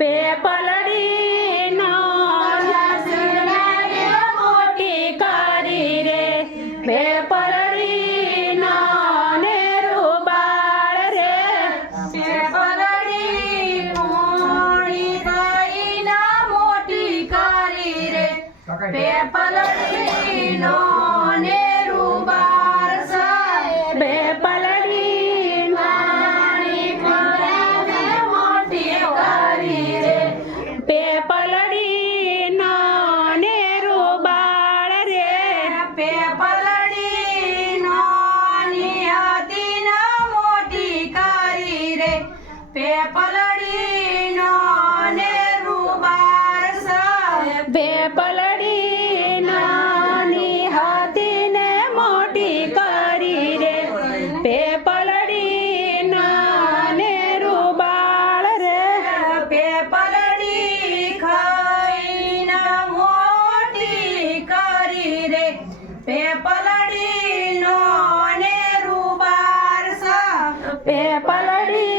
પેપલડીનો નસને મોટી કરી રે પેપલડીનો ને રૂબાળ રે પેપલડી મોણી થઈને મોટી કરી રે પેપલડીનો ને રૂબાળ છે પેપલડી મોણી થઈને મોટી કરી રે પેપલડીનો ને રૂબાળ રે પેપલડી નાની હતી ને મોટી કરી રે પેપલડી નાને રૂબાળ છે પેપલડી નાની હતી ને મોટી કરી રે પેપલડી નાને રૂબાળ રે પેપલડી ખાઈને મોટી કરી રે પેપલડી નાને રૂબાળ છે પેપલડી